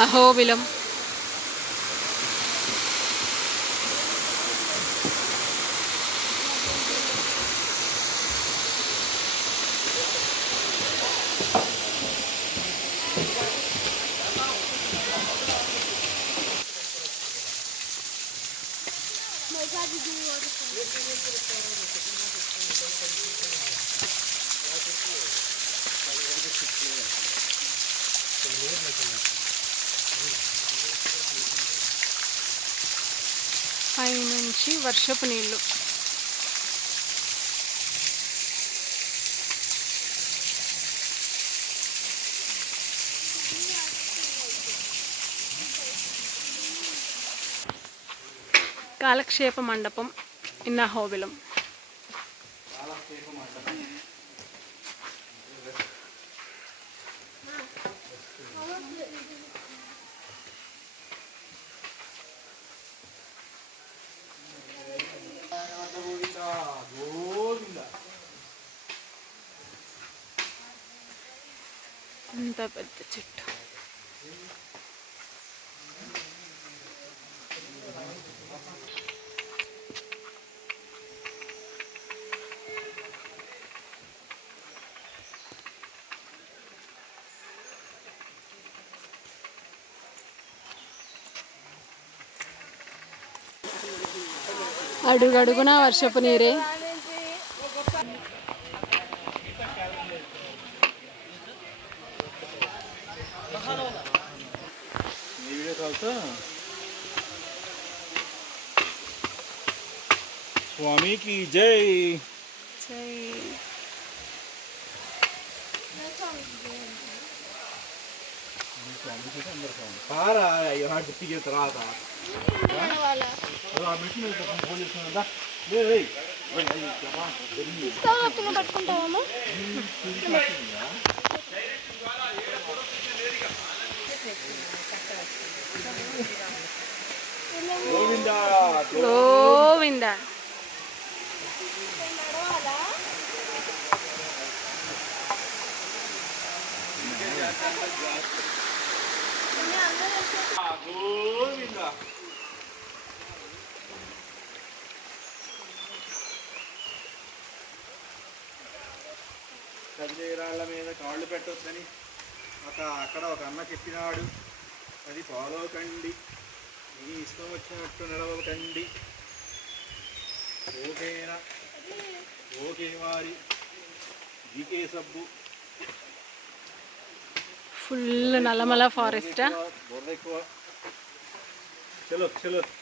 అహోబిలం. పైనుంచి వర్షపు నీళ్ళు. కాలక్షేప మండపం ఇన్ అహోబిలం. అంత పెద్ద చెట్టు. అడుగడుగున వర్షపు నీరే. स्वामी की जय। पारा यहाँ डिप्टी के तरह था वाला मिशन में तो हम बोले सुना ले रे ఇస్తావా నువ్వు పట్టుకుంటావా गोविंदा గోవిందా. गोविंदा కదిలేరాళ్ళ మీద కాళ్ళు పెట్టొద్దని అక్కడ ఒక అన్న చెప్పినాడు. అది ఫాలో కండి, మీ ఇష్టం వచ్చినట్టు నడవకండి. ఓకేనా? ఓకే వారి జీకే సబ్బు ఫుల్ నల్లమల ఫారెస్ట్. బుర్ర ఎక్కువ. చలో చలో